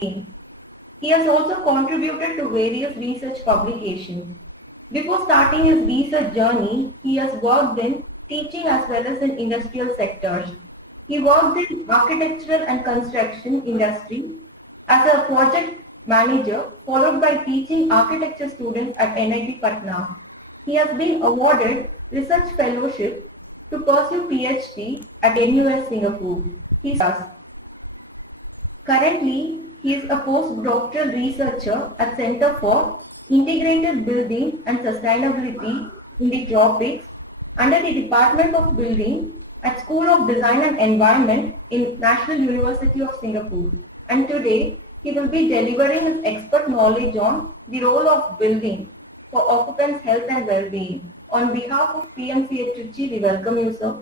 He has also contributed to various research publications. Before starting his research journey, he has worked in teaching as well as in industrial sectors. He worked in architectural and construction industry as a project manager, followed by teaching architecture students at NIT Patna. He has been awarded research fellowship to pursue PhD at NUS Singapore. He does. Currently, he is a postdoctoral researcher at Center for Integrated Building and Sustainability in the Tropics under the Department of Building at School of Design and Environment in National University of Singapore. And today, he will be delivering his expert knowledge on the role of building for occupants' health and well-being. On behalf of PNCA Trichy, we welcome you, sir.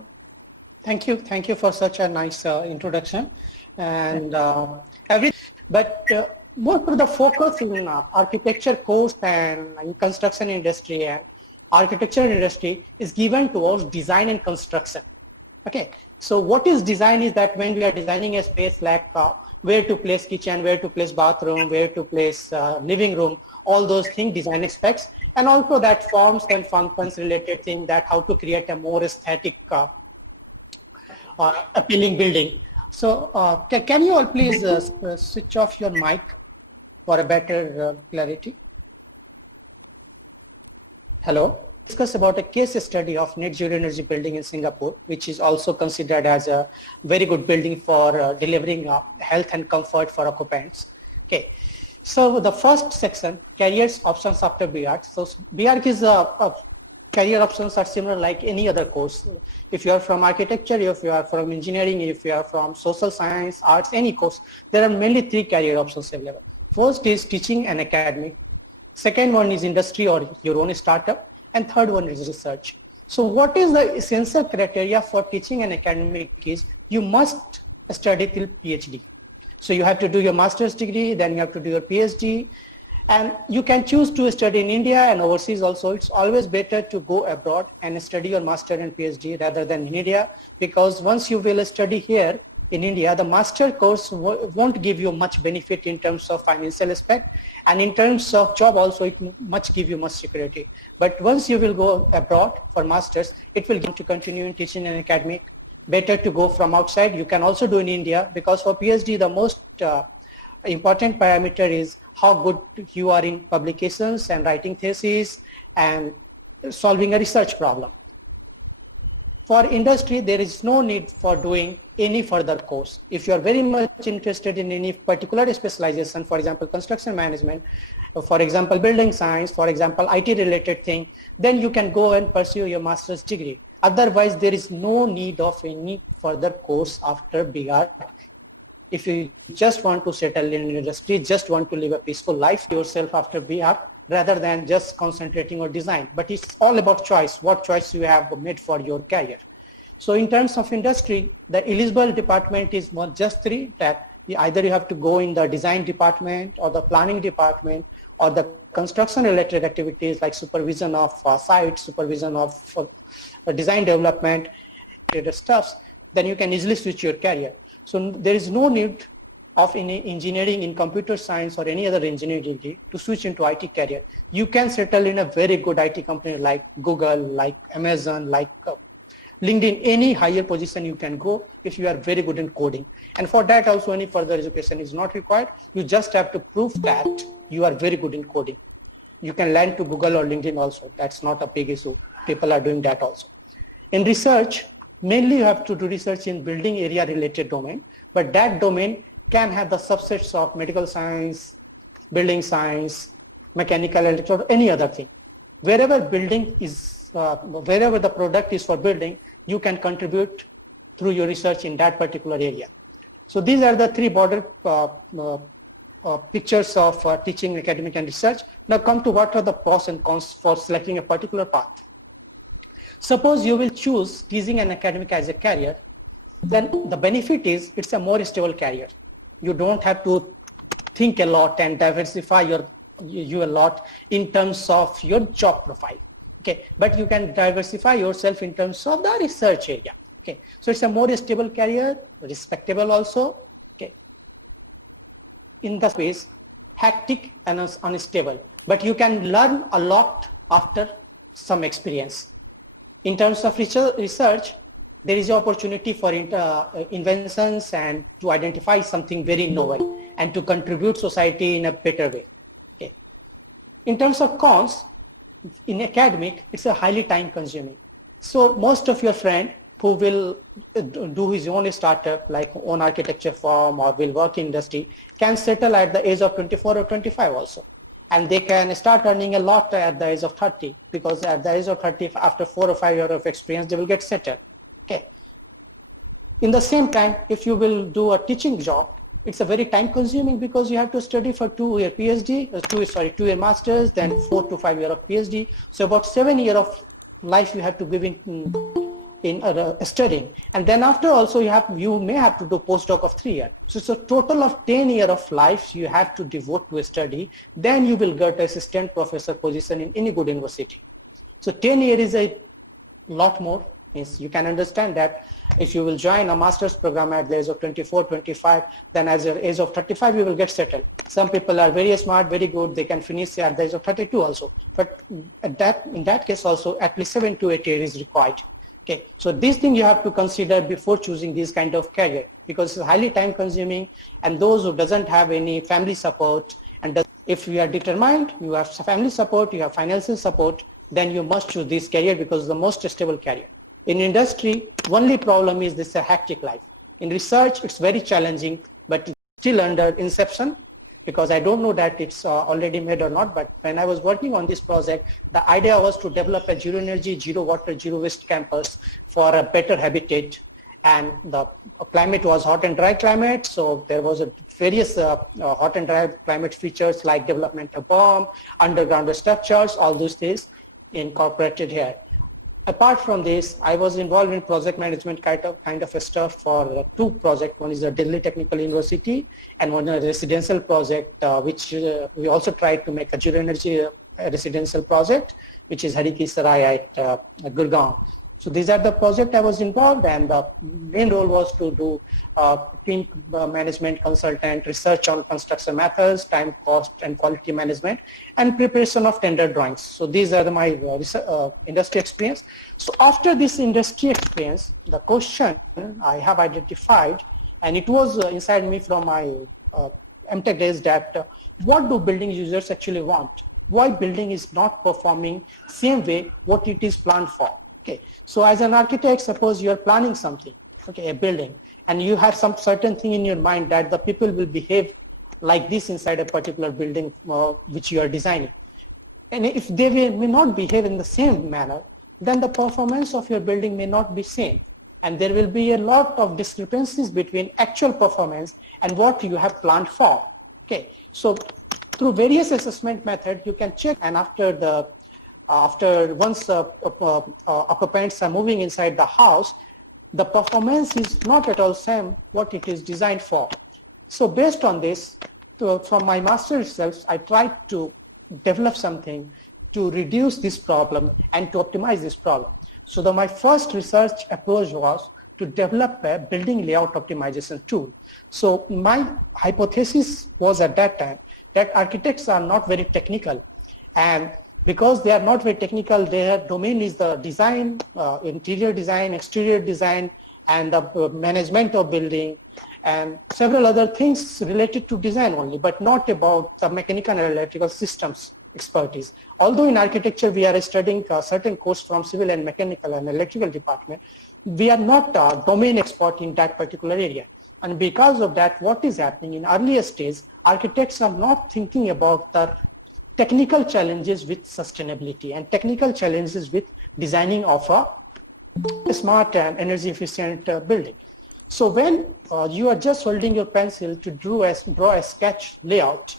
Thank you. Thank you for such a nice introduction. And most of the focus in architecture course and in construction industry and architecture industry is given towards design and construction. Okay, so what is design is that when we are designing a space like where to place kitchen, where to place bathroom, where to place living room, all those things, design aspects, and also that forms and functions related thing, that how to create a more aesthetic appealing building. So can you all please switch off your mic for a better clarity? Hello. Discuss about a case study of net zero energy building in Singapore, which is also considered as a very good building for delivering health and comfort for occupants. Okay. So the first section, careers options after BArch. So BArch is career options are similar like any other course. If you are from architecture, if you are from engineering, if you are from social science, arts, any course, there are mainly 3 career options available. First is teaching and academic. Second one is industry or your own startup. And third one is research. So what is the essential criteria for teaching and academic is you must study till PhD. So you have to do your master's degree, then you have to do your PhD. And you can choose to study in India and overseas also. It's always better to go abroad and study your master and PhD rather than in India, because once you will study here in India, the master course won't give you much benefit in terms of financial aspect, and in terms of job also it much give you much security. But once you will go abroad for masters, it will give to continue in teaching and academic. Better to go from outside. You can also do in India, because for PhD the most important parameter is how good you are in publications and writing theses and solving a research problem. For industry, there is no need for doing any further course. If you are very much interested in any particular specialization, for example, construction management, for example, building science, for example, IT related thing, then you can go and pursue your master's degree. Otherwise, there is no need of any further course after BArch. If you just want to settle in industry, just want to live a peaceful life yourself after BArch, rather than just concentrating on design. But it's all about choice, what choice you have made for your career. So in terms of industry, the eligible department is just 3, that either you have to go in the design department or the planning department or the construction related activities like supervision of sites, supervision of design development, stuffs, then you can easily switch your career. So there is no need of any engineering in computer science or any other engineering degree to switch into IT career. You can settle in a very good IT company like Google, like Amazon, like LinkedIn, any higher position you can go if you are very good in coding. And for that also any further education is not required. You just have to prove that you are very good in coding. You can land to Google or LinkedIn also. That's not a big issue. People are doing that also. In research, mainly you have to do research in building area related domain, but that domain can have the subsets of medical science, building science, mechanical, electrical, any other thing. Wherever building is, wherever the product is for building, you can contribute through your research in that particular area. So these are the 3 broader pictures of teaching, academic and research. Now come to what are the pros and cons for selecting a particular path. Suppose you will choose teaching and academic as a career, then the benefit is it's a more stable career. You don't have to think a lot and diversify you a lot in terms of your job profile. Okay, but you can diversify yourself in terms of the research area. Okay, so it's a more stable career, respectable also. Okay, in the space, hectic and unstable, but you can learn a lot after some experience. In terms of research, there is an opportunity for inventions and to identify something very novel and to contribute society in a better way. Okay. In terms of cons, in academic, it's a highly time consuming. So most of your friend who will do his own startup, like own architecture firm or will work in industry, can settle at the age of 24 or 25 also. And they can start earning a lot at the age of 30, because at the age of 30, after 4 or 5 years of experience, they will get settled. Okay. In the same time, if you will do a teaching job, it's a very time consuming because you have to study for 2-year PhD, 2-year masters, then 4 to 5 years of PhD. So about 7 years of life you have to give in studying, and then after also you may have to do postdoc of 3 years. So it's a total of 10 years of life you have to devote to a study. Then you will get assistant professor position in any good university. So 10 years is a lot more. Yes, you can understand that if you will join a master's program at the age of 24, 25, then at the age of 35 you will get settled. Some people are very smart, very good, they can finish at the age of 32 also. But in that case also, at least 7 to 8 years is required. Okay, so this thing you have to consider before choosing this kind of career, because it's highly time consuming, and those who doesn't have any family support, and if you are determined, you have family support, you have financial support, then you must choose this career because it's the most stable career. In industry, only problem is this hectic life. In research, it's very challenging, but it's still under inception, because I don't know that it's already made or not. But when I was working on this project, the idea was to develop a zero energy, zero water, zero waste campus for a better habitat. And the climate was hot and dry climate. So there was a various hot and dry climate features like development of bomb, underground structures, all those things incorporated here. Apart from this, I was involved in project management kind of stuff for 2 projects. One is the Delhi Technical University, and one is a residential project, which we also tried to make a zero energy residential project, which is Hariki Sarai at Gurgaon. So these are the project I was involved, and the main role was to do team management, consultant, research on construction methods, time, cost, and quality management, and preparation of tender drawings. So these are my industry experience. So after this industry experience, the question I have identified, and it was inside me from my MTech days, that what do building users actually want? Why building is not performing same way what it is planned for? Okay, so as an architect, suppose you are planning something, okay, a building, and you have some certain thing in your mind that the people will behave like this inside a particular building which you are designing. And if they may not behave in the same manner, then the performance of your building may not be same. And there will be a lot of discrepancies between actual performance and what you have planned for. Okay, so through various assessment methods, you can check, and once occupants are moving inside the house, the performance is not at all same what it is designed for. So based on this, from my master's research, I tried to develop something to reduce this problem and to optimize this problem. So my first research approach was to develop a building layout optimization tool. So my hypothesis was at that time that architects are not very technical, and because they are not very technical, their domain is the design, interior design, exterior design, and the management of building, and several other things related to design only, but not about the mechanical and electrical systems expertise. Although in architecture we are studying a certain course from civil and mechanical and electrical department, we are not a domain expert in that particular area. And because of that, what is happening in earlier stage, architects are not thinking about the technical challenges with sustainability and technical challenges with designing of a smart and energy efficient building. So when you are just holding your pencil to draw a sketch layout,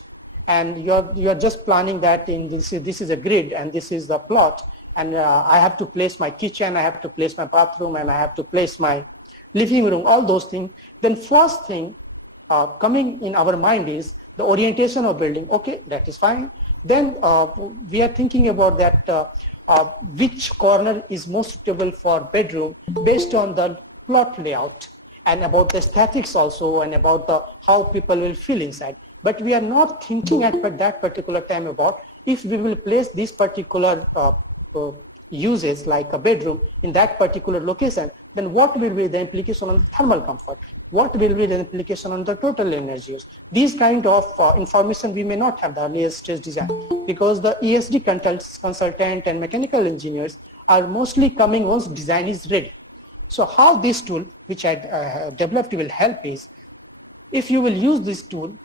and you are just planning that in this is a grid and this is the plot, and I have to place my kitchen, I have to place my bathroom, and I have to place my living room, all those things, then first thing coming in our mind is the orientation of building. Okay, that is fine. Then we are thinking about that which corner is most suitable for bedroom based on the plot layout, and about the aesthetics also, and about how people will feel inside. but we are not thinking at that particular time about if we will place this particular uses like a bedroom in that particular location, then what will be the implication on the thermal comfort? What will be the implication on the total energy use? These kind of information we may not have the earliest stage design, because the ESD consultant and mechanical engineers are mostly coming once design is ready. So how this tool, which I developed, will help is, if you will use this tool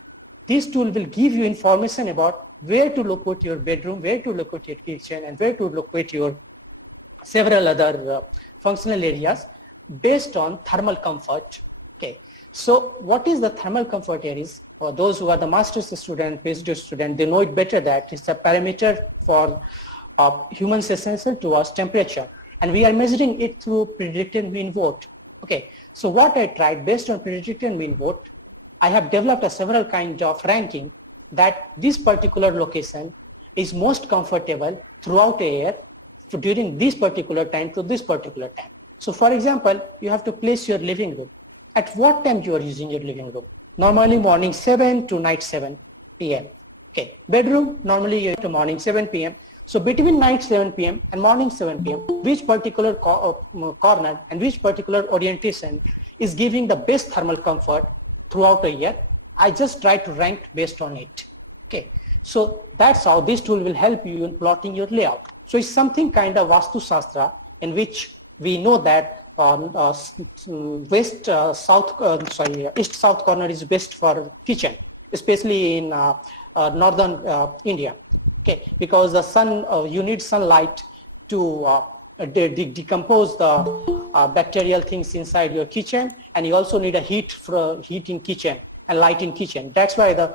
will give you information about where to locate your bedroom, where to locate your kitchen, and where to locate your several other functional areas based on thermal comfort. Okay, so what is the thermal comfort areas? For those who are the master's student, PhD student, they know it better that it's a parameter for humans essential towards temperature, and we are measuring it through predicted mean vote. Okay, so what I tried based on predicted mean vote, I have developed a several kind of ranking that this particular location is most comfortable throughout a year during this particular time to this particular time. So for example, you have to place your living room. At what time you are using your living room? Normally morning 7 to night 7 p.m. Okay, bedroom normally you have to morning 7 p.m. So between night 7 p.m. and morning 7 p.m., which particular corner and which particular orientation is giving the best thermal comfort throughout a year? I just try to rank based on it. Okay, so that's how this tool will help you in plotting your layout. So it's something kind of Vastu Shastra, in which we know that east-south corner is best for kitchen, especially in northern India. Okay, because the sun, you need sunlight to decompose the bacterial things inside your kitchen, and you also need a heat in kitchen and light in kitchen. That's why the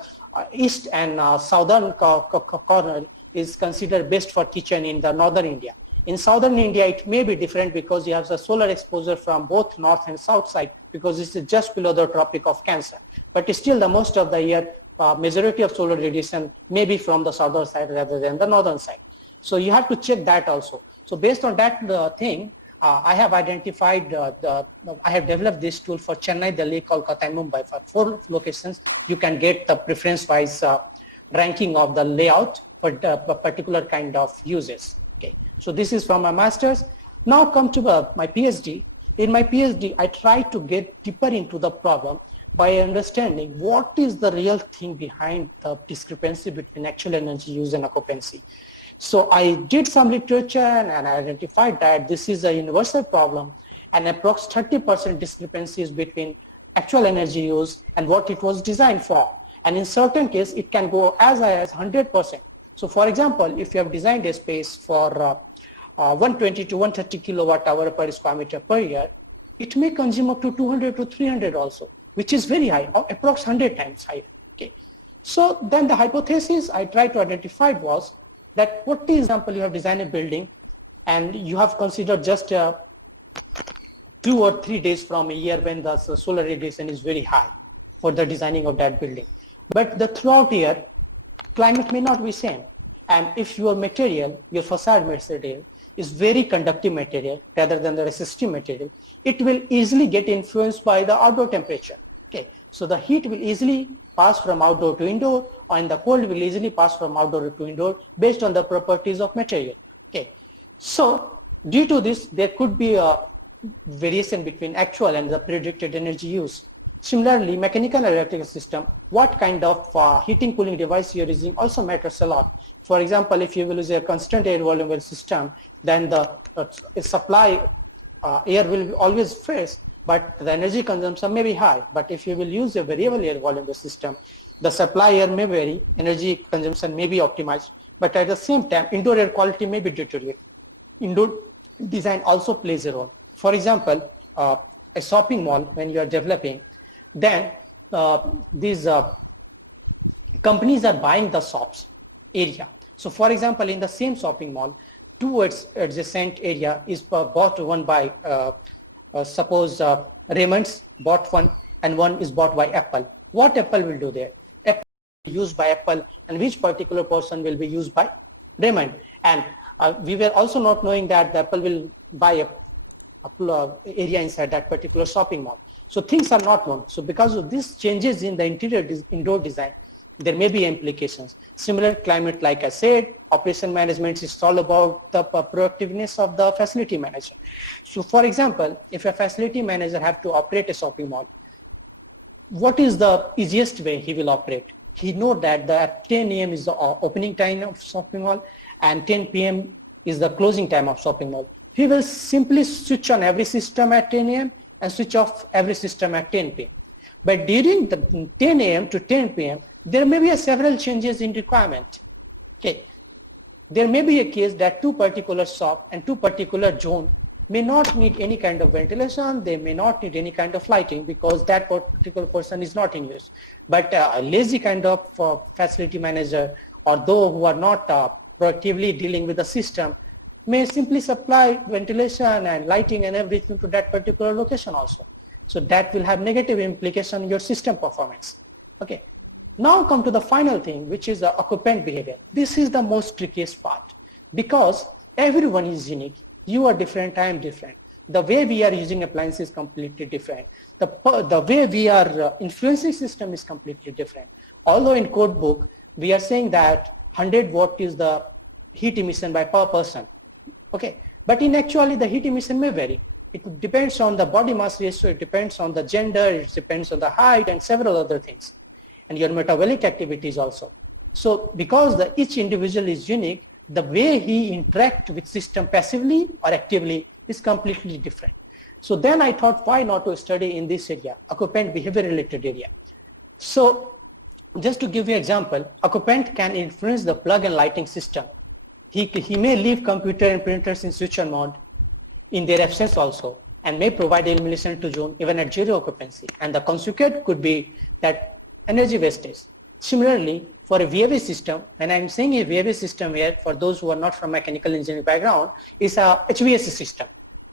east and southern corner is considered best for kitchen in the northern India. In southern India, it may be different because you have the solar exposure from both north and south side, because it's just below the Tropic of Cancer. But still, the most of the year, majority of solar radiation may be from the southern side rather than the northern side. So you have to check that also. So based on that thing, I have identified, I have developed this tool for Chennai, Delhi, Kolkata, and Mumbai. For 4 locations, you can get the preference-wise ranking of the layout for the particular kind of uses. Okay, so this is from my master's. Now come to my PhD. In my PhD, I try to get deeper into the problem by understanding what is the real thing behind the discrepancy between actual energy use and occupancy. So I did some literature and I identified that this is a universal problem, and approx 30% discrepancies between actual energy use and what it was designed for. And in certain cases, it can go as high as 100%. So for example, if you have designed a space for 120 to 130 kilowatt hour per square meter per year, it may consume up to 200 to 300 also, which is very high, approx 100 times higher. Okay. So then the hypothesis I tried to identify was that, what is, example, you have designed a building and you have considered just 2 or 3 days from a year when the solar radiation is very high for the designing of that building. But the throughout year, climate may not be same. And if your material, your facade material, is very conductive material rather than the resistive material, it will easily get influenced by the outdoor temperature. Okay, so the heat will easily pass from outdoor to indoor, and the cold will easily pass from outdoor to indoor based on the properties of material. Okay, so due to this, there could be a variation between actual and the predicted energy use. Similarly, mechanical and electrical system, what kind of heating cooling device you're using also matters a lot. For example, if you will use a constant air volume system, then the supply air will always fresh, but the energy consumption may be high. But if you will use a variable air volume system, the supply air may vary, energy consumption may be optimized, but at the same time, indoor air quality may be deteriorated. Indoor design also plays a role. For example, a shopping mall, when you are developing, then these companies are buying the shops area. So for example, in the same shopping mall, towards adjacent area is bought one by suppose Raymond's bought one, and one is bought by Apple. What Apple will do there? Apple will be used by Apple, and which particular person will be used by Raymond. And we were also not knowing that the Apple will buy a area inside that particular shopping mall. So things are not known. So because of these changes in the indoor design, there may be implications. Similar climate, like I said, operation management is all about the proactiveness of the facility manager. So for example, if a facility manager have to operate a shopping mall, what is the easiest way he will operate? He know that at 10 a.m. is the opening time of shopping mall and 10 p.m. is the closing time of shopping mall. He will simply switch on every system at 10 a.m. and switch off every system at 10 p.m. But during the 10 a.m. to 10 p.m., there may be several changes in requirement. Okay. There may be a case that two particular shop and two particular zone may not need any kind of ventilation, they may not need any kind of lighting because that particular person is not in use. But a lazy kind of facility manager or those who are not proactively dealing with the system may simply supply ventilation and lighting and everything to that particular location also. So that will have negative implication on your system performance. Okay. Now come to the final thing, which is the occupant behavior. This is the most trickiest part because everyone is unique. You are different, I am different. The way we are using appliances is completely different. The way we are influencing system is completely different. Although in code book, we are saying that 100 watt is the heat emission by per person. Okay, but in actually the heat emission may vary. It depends on the body mass ratio, it depends on the gender, it depends on the height and several other things. And your metabolic activities also. So because each individual is unique, the way he interacts with system passively or actively is completely different. So then I thought, why not to study in this area, occupant behavior related area. So just to give you an example, occupant can influence the plug and lighting system. He may leave computer and printers in switch on mode in their absence also, and may provide illumination to zone even at zero occupancy. And the consequence could be that energy wastage. Similarly, for a VAV system, when I'm saying a VAV system here, for those who are not from mechanical engineering background, is a HVAC system.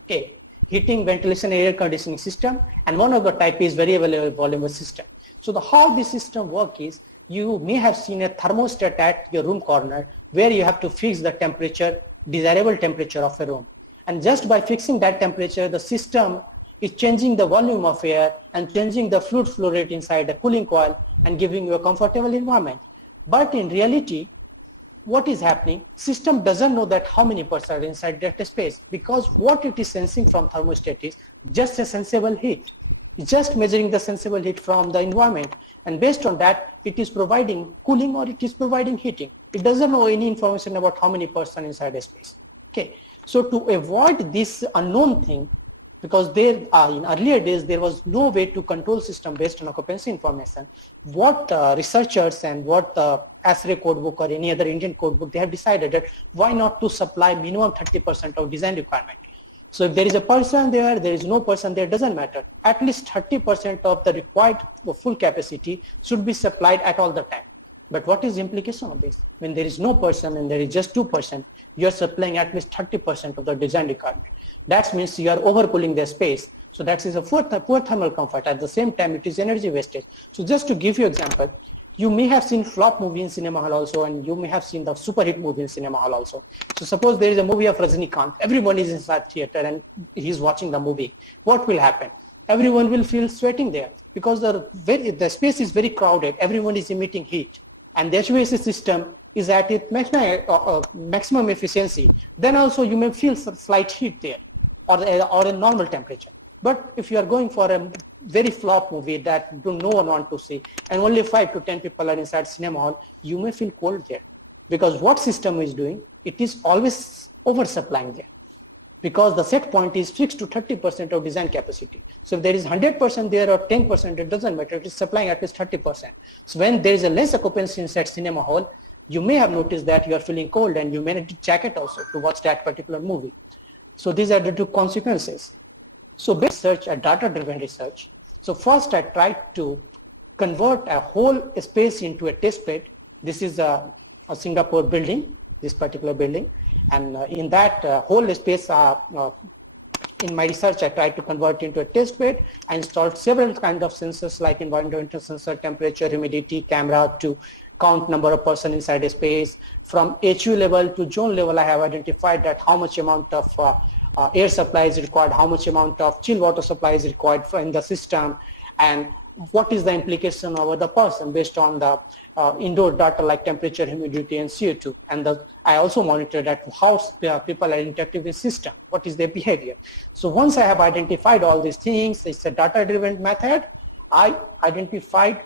Okay, heating, ventilation, air conditioning system, and one of the type is variable volume system. So how this system works is, you may have seen a thermostat at your room corner where you have to fix the temperature, desirable temperature of a room. And just by fixing that temperature, the system is changing the volume of air and changing the fluid flow rate inside the cooling coil and giving you a comfortable environment. But in reality, what is happening, system doesn't know that how many persons are inside that space, because what it is sensing from thermostat is just a sensible heat. It's just measuring the sensible heat from the environment, and based on that, it is providing cooling or it is providing heating. It doesn't know any information about how many persons inside a space. Okay, so to avoid this unknown thing, because there in earlier days there was no way to control system based on occupancy information, what researchers and what ASRE codebook or any other Indian codebook, they have decided that why not to supply minimum 30% of design requirement. So if there is a person there is no person there, doesn't matter. At least 30% of the required full capacity should be supplied at all the time. But what is the implication of this? When there is no person and there is just 2%, you are supplying at least 30% of the design requirement. That means you are overcooling the space. So that is a poor thermal comfort. At the same time, it is energy wastage. So just to give you an example, you may have seen flop movie in cinema hall also, and you may have seen the super hit movie in cinema hall also. So suppose there is a movie of Rajinikanth, everyone is inside theater and he's watching the movie. What will happen? Everyone will feel sweating there because the space is very crowded. Everyone is emitting heat, and the HVAC system is at its maximum efficiency. Then also you may feel some slight heat there, or a normal temperature. But if you are going for a very flop movie that no one wants to see, and only 5 to 10 people are inside cinema hall, you may feel cold there. Because what system is doing, it is always oversupplying there. Because the set point is fixed to 30% of design capacity. So if there is 100% there or 10%, it doesn't matter, it is supplying at least 30%. So when there is a less occupancy inside cinema hall, you may have noticed that you are feeling cold and you may need a jacket also to watch that particular movie. So these are the two consequences. So research, a data-driven research. So first I tried to convert a whole space into a test bed. This is a Singapore building, this particular building. And in that whole space, in my research, I tried to convert into a test bed. I installed several kinds of sensors like environmental sensor, temperature, humidity, camera to count number of persons inside a space. From HU level to zone level, I have identified that how much amount of air supply is required, how much amount of chill water supply is required in the system, and what is the implication over the person based on the indoor data like temperature, humidity, and CO2. And I also monitor that how people are interacting with system, what is their behavior. So once I have identified all these things, it's a data-driven method. I identified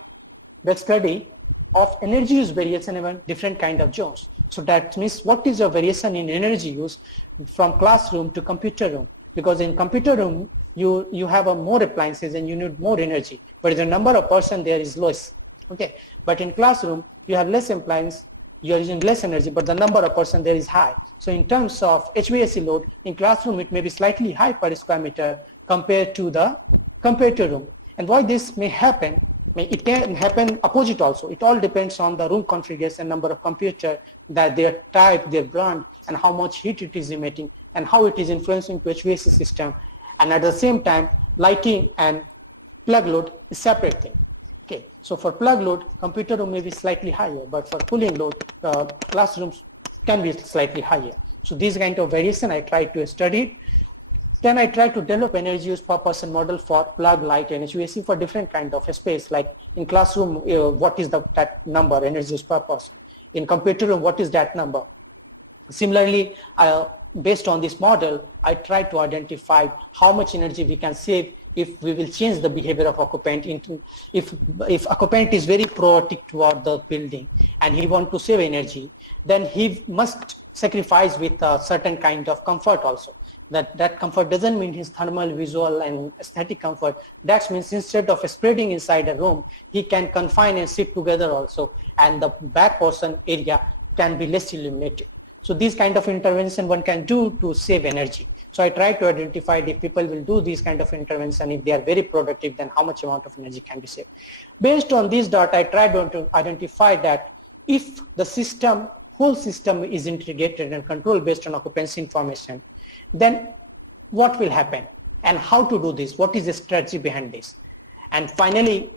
the study of energy use variation in different kind of zones. So that means what is the variation in energy use from classroom to computer room? Because in computer room, you have more appliances and you need more energy, but the number of person there is less. Okay, but in classroom, you have less appliance, you are using less energy, but the number of person there is high. So in terms of HVAC load, in classroom, it may be slightly high per square meter compared to the computer room. And why this may happen, it can happen opposite also. It all depends on the room configuration, number of computer, that their type, their brand, and how much heat it is emitting, and how it is influencing to HVAC system. And at the same time, lighting and plug load is separate thing. Okay, so for plug load, computer room may be slightly higher, but for cooling load, classrooms can be slightly higher. So these kind of variation I try to study. Then I try to develop energy use per person model for plug, light, and HVAC for different kind of space. Like in classroom, what is that number, energy use per person? In computer room, what is that number? Similarly, based on this model, I try to identify how much energy we can save if we will change the behavior of occupant into, if occupant is very proactive toward the building and he want to save energy, then he must sacrifice with a certain kind of comfort also. That comfort doesn't mean his thermal, visual, and aesthetic comfort. That means instead of spreading inside a room, he can confine and sit together also, and the back portion area can be less illuminated. So these kind of intervention one can do to save energy. So I try to identify if people will do these kind of intervention, if they are very productive, then how much amount of energy can be saved. Based on this data, I try to identify that if the system, whole system is integrated and controlled based on occupancy information, then what will happen and how to do this? What is the strategy behind this? And finally,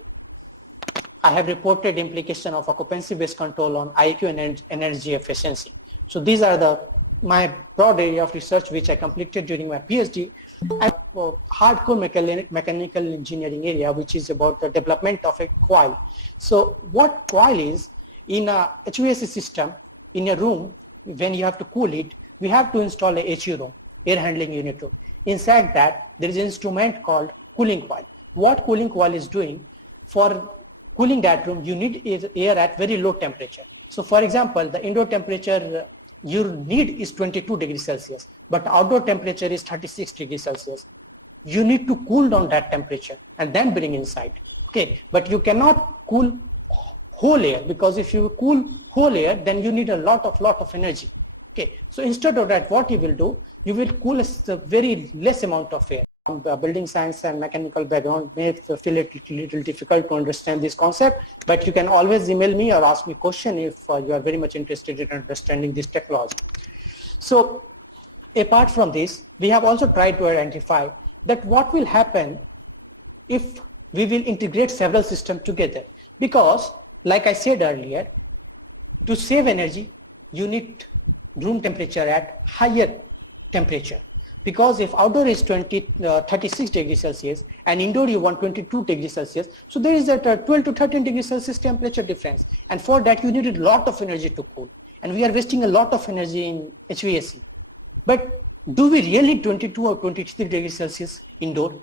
I have reported implication of occupancy-based control on IQ and energy efficiency. So these are my broad area of research which I completed during my PhD, and hardcore mechanical engineering area, which is about the development of a coil. So what coil is, in a HVAC system, in a room, when you have to cool it, we have to install a HU room, air handling unit room. Inside that, there is an instrument called cooling coil. What cooling coil is doing, for cooling that room, you need air at very low temperature. So for example, the indoor temperature you need is 22 degrees Celsius, but outdoor temperature is 36 degrees Celsius. You need to cool down that temperature and then bring inside. Okay, but you cannot cool whole air, because if you cool whole air, then you need a lot of energy. Okay, so instead of that, what you will do, you will cool a very less amount of air. Building science and mechanical background may feel it a little difficult to understand this concept, but you can always email me or ask me question if you are very much interested in understanding this technology. So apart from this, we have also tried to identify that what will happen if we will integrate several systems together, because like I said earlier, to save energy, you need room temperature at higher temperature. Because if outdoor is 36 degrees Celsius and indoor you want 22 degrees Celsius, so there is a 12 to 13 degrees Celsius temperature difference. And for that, you need a lot of energy to cool. And we are wasting a lot of energy in HVAC. But do we really need 22 or 23 degrees Celsius indoor?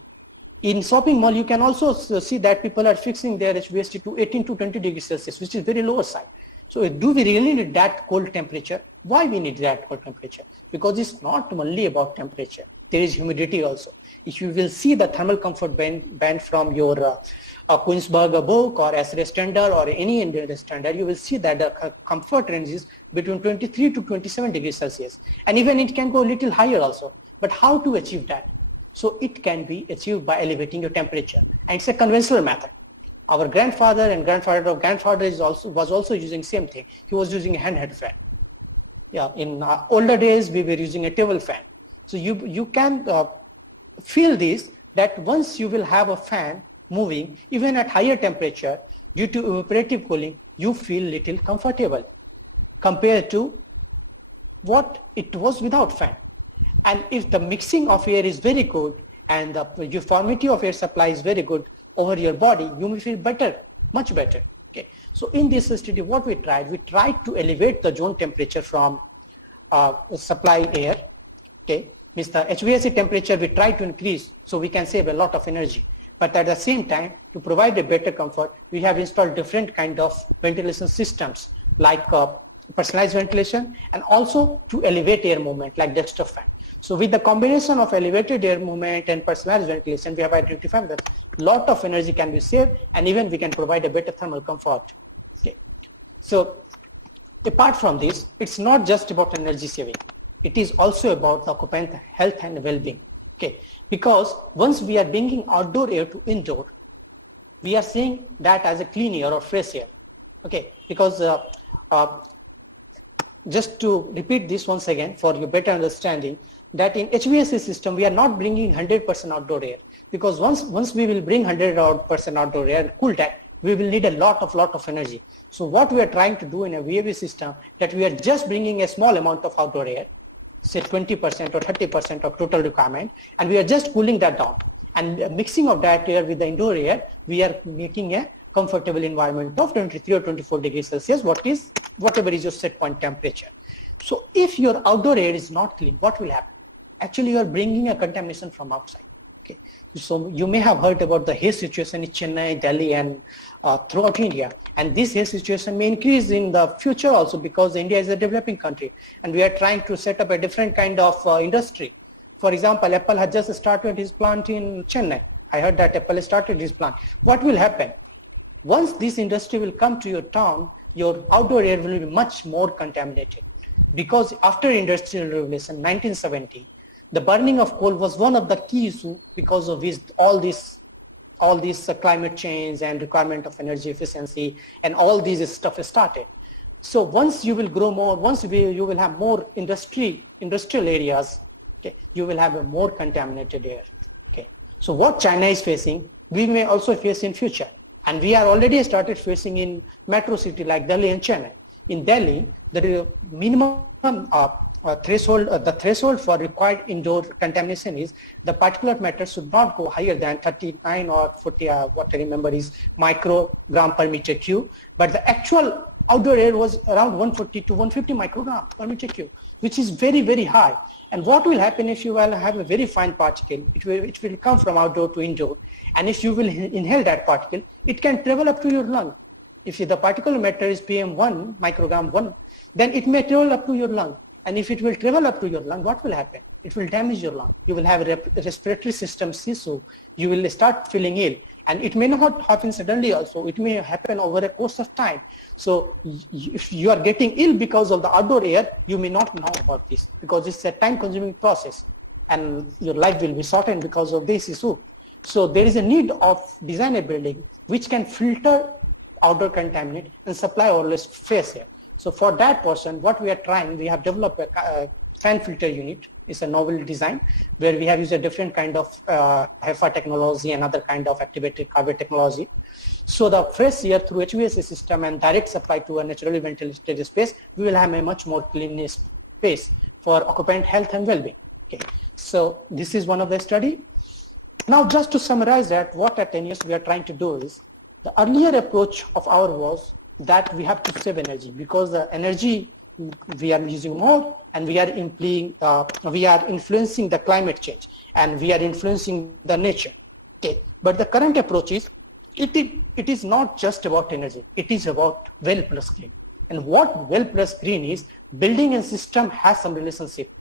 In shopping mall, you can also see that people are fixing their HVAC to 18 to 20 degrees Celsius, which is very lower side. So do we really need that cold temperature? Why we need that cold temperature? Because it's not only about temperature. There is humidity also. If you will see the thermal comfort band from your Queensberg book or SRA standard or any Indian standard, you will see that the comfort range is between 23 to 27 degrees Celsius. And even it can go a little higher also. But how to achieve that? So it can be achieved by elevating your temperature. And it's a conventional method. Our grandfather and grandfather of grandfather was also using same thing. He was using a handheld fan. Yeah, in older days, we were using a table fan. So you can feel this, that once you will have a fan moving, even at higher temperature, due to evaporative cooling, you feel little comfortable compared to what it was without fan. And if the mixing of air is very good and the uniformity of air supply is very good, over your body, you may feel better, much better. Okay. So in this study, what we tried to elevate the zone temperature from supply air. Okay. Means the HVAC temperature we try to increase so we can save a lot of energy. But at the same time, to provide a better comfort, we have installed different kind of ventilation systems like personalized ventilation and also to elevate air movement like ductstop fan. So with the combination of elevated air movement and personalized ventilation, we have identified that a lot of energy can be saved and even we can provide a better thermal comfort. Okay. So apart from this, it's not just about energy saving. It is also about the occupant health and well-being. Okay, because once we are bringing outdoor air to indoor, we are seeing that as a clean air or fresh air. Okay, because just to repeat this once again for your better understanding, that in HVAC system we are not bringing 100% outdoor air, because once we will bring 100% outdoor air and cool that, we will need a lot of energy. So what we are trying to do in a VAV system, that we are just bringing a small amount of outdoor air, say 20% or 30% of total requirement, and we are just cooling that down. And mixing of that air with the indoor air, we are making a comfortable environment of 23 or 24 degrees Celsius, whatever is your set point temperature. So if your outdoor air is not clean, what will happen? Actually, you are bringing a contamination from outside. Okay. So you may have heard about the haze situation in Chennai, Delhi, and throughout India. And this haze situation may increase in the future also, because India is a developing country and we are trying to set up a different kind of industry. For example, Apple has just started his plant in Chennai. I heard that Apple started his plant. What will happen? Once this industry will come to your town, your outdoor air will be much more contaminated. Because after Industrial Revolution, 1970, the burning of coal was one of the key issues, because of which all this climate change and requirement of energy efficiency and all these stuff started. So once you will grow more, once you will have more industrial areas, okay, you will have a more contaminated air. Okay. So what China is facing, we may also face in future. And we are already started facing in metro city like Delhi and Chennai. In Delhi, the minimum the threshold for required indoor contamination is the particulate matter should not go higher than 39 or 40, what I remember is microgram per meter cube, but the actual outdoor air was around 140 to 150 microgram per meter cube, which is very, very high. And what will happen if you will have a very fine particle, it will come from outdoor to indoor, and if you will inhale that particle, it can travel up to your lung. If the particulate matter is PM1, microgram 1, then it may travel up to your lung. And if it will travel up to your lung, what will happen? It will damage your lung. You will have a respiratory system issue. You will start feeling ill. And it may not happen suddenly also. It may happen over a course of time. So if you are getting ill because of the outdoor air, you may not know about this, because it's a time-consuming process. And your life will be shortened because of this issue. So there is a need of design a building which can filter outdoor contaminant and supply always fresh air. So for that portion, what we are trying, we have developed a fan filter unit. It's a novel design where we have used a different kind of HEPA technology and other kind of activated carbon technology. So the fresh air through HVAC system and direct supply to a naturally ventilated space, we will have a much more clean space for occupant health and well-being. Okay. So this is one of the study. Now just to summarize that, what at NES we are trying to do is, the earlier approach of ours was that we have to save energy, because the energy we are using more, and we are influencing the climate change, and we are influencing the nature. Okay. But the current approach is, it is not just about energy, it is about well plus green. And what well plus green is, building and system has some relationship,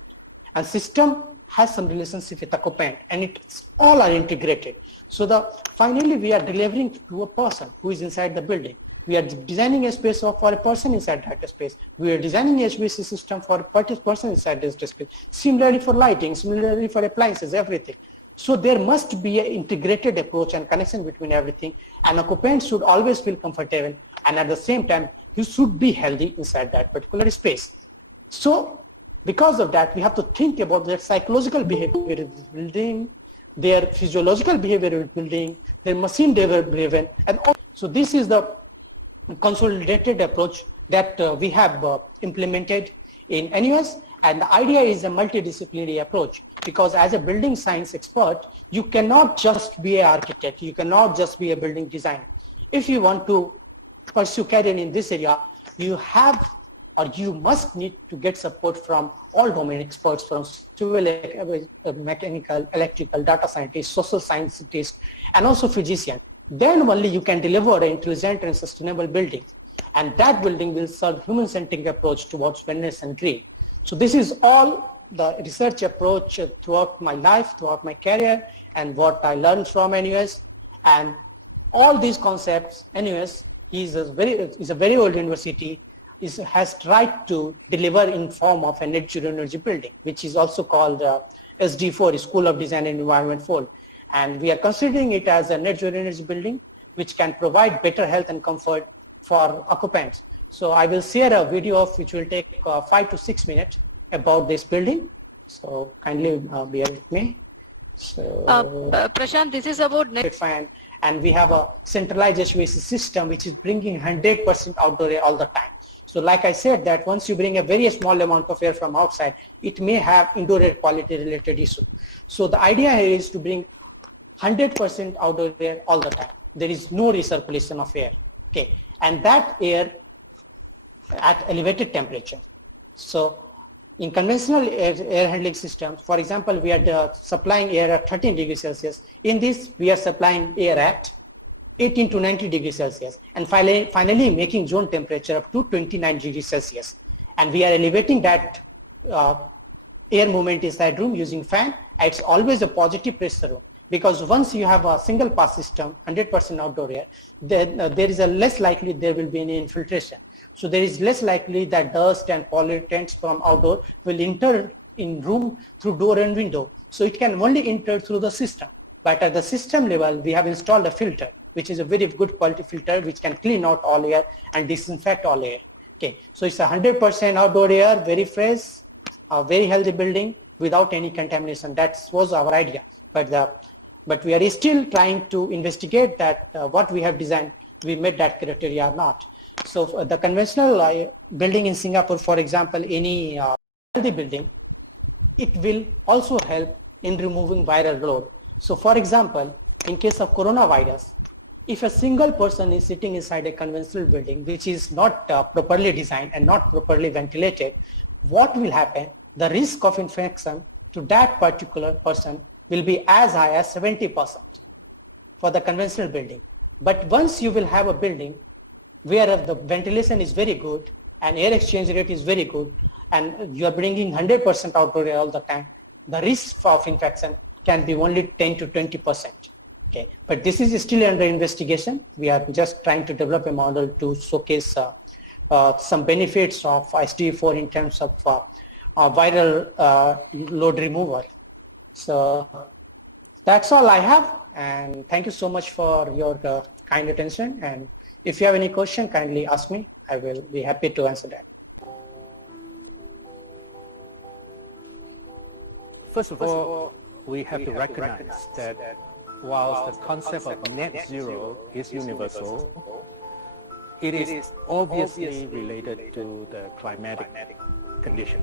and system has some relationship with occupant, and it's all are integrated. So finally we are delivering to a person who is inside the building. We are designing a space for a person inside that space. We are designing a HVAC system for a person inside this space. Similarly for lighting, similarly for appliances, everything. So there must be an integrated approach and connection between everything. An occupant should always feel comfortable, and at the same time, he should be healthy inside that particular space. So because of that, we have to think about their psychological behavior is building, their physiological behavior is building, their machine driven, and all. So this is the consolidated approach that we have implemented in NUS, and the idea is a multidisciplinary approach because as a building science expert, you cannot just be an architect, you cannot just be a building designer. If you want to pursue career in this area, you have or you must need to get support from all domain experts, from civil, mechanical, electrical, data scientists, social scientists, and also physician. Then only you can deliver an intelligent and sustainable building. And that building will serve human-centric approach towards wellness and green. So this is all the research approach throughout my life, throughout my career, and what I learned from NUS. And all these concepts, NUS is a very old university, has tried to deliver in form of a net zero energy building, which is also called SD4, School of Design and Environment 4. And we are considering it as a net zero energy building, which can provide better health and comfort for occupants. So I will share a video which will take 5 to 6 minutes about this building. So kindly bear with me. So Prashant, this is about net. And we have a centralized HVAC system which is bringing 100% outdoor air all the time. So like I said, that once you bring a very small amount of air from outside, it may have indoor air quality related issue. So the idea here is to bring 100% outdoor air all the time. There is no recirculation of air. Okay, and that air at elevated temperature. So in conventional air handling systems, for example, we are supplying air at 13 degrees Celsius. In this, we are supplying air at 18 to 90 degrees Celsius, and finally making zone temperature up to 29 degrees Celsius. And we are elevating that air movement inside room using fan. It's always a positive pressure room, because once you have a single pass system, 100% outdoor air, then there is a less likely there will be any infiltration. So there is less likely that dust and pollutants from outdoor will enter in room through door and window. So it can only enter through the system. But at the system level, we have installed a filter, which is a very good quality filter, which can clean out all air and disinfect all air. Okay, so it's 100% outdoor air, very fresh, a very healthy building without any contamination. That was our idea. But we are still trying to investigate that what we have designed, we met that criteria or not. So the conventional building in Singapore, for example, any healthy building, it will also help in removing viral load. So for example, in case of coronavirus, if a single person is sitting inside a conventional building which is not properly designed and not properly ventilated, what will happen? The risk of infection to that particular person will be as high as 70% for the conventional building. But once you will have a building where the ventilation is very good and air exchange rate is very good, and you are bringing 100% outdoor air all the time, the risk of infection can be only 10 to 20%. Okay, but this is still under investigation. We are just trying to develop a model to showcase some benefits of SD4 in terms of viral load removal. So that's all I have, and thank you so much for your kind attention. And if you have any question, kindly ask me. I will be happy to answer that. First of all, we have to recognize that whilst the concept of net zero is universal, it is obviously related to the climatic condition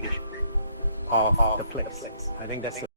of the place. I think that's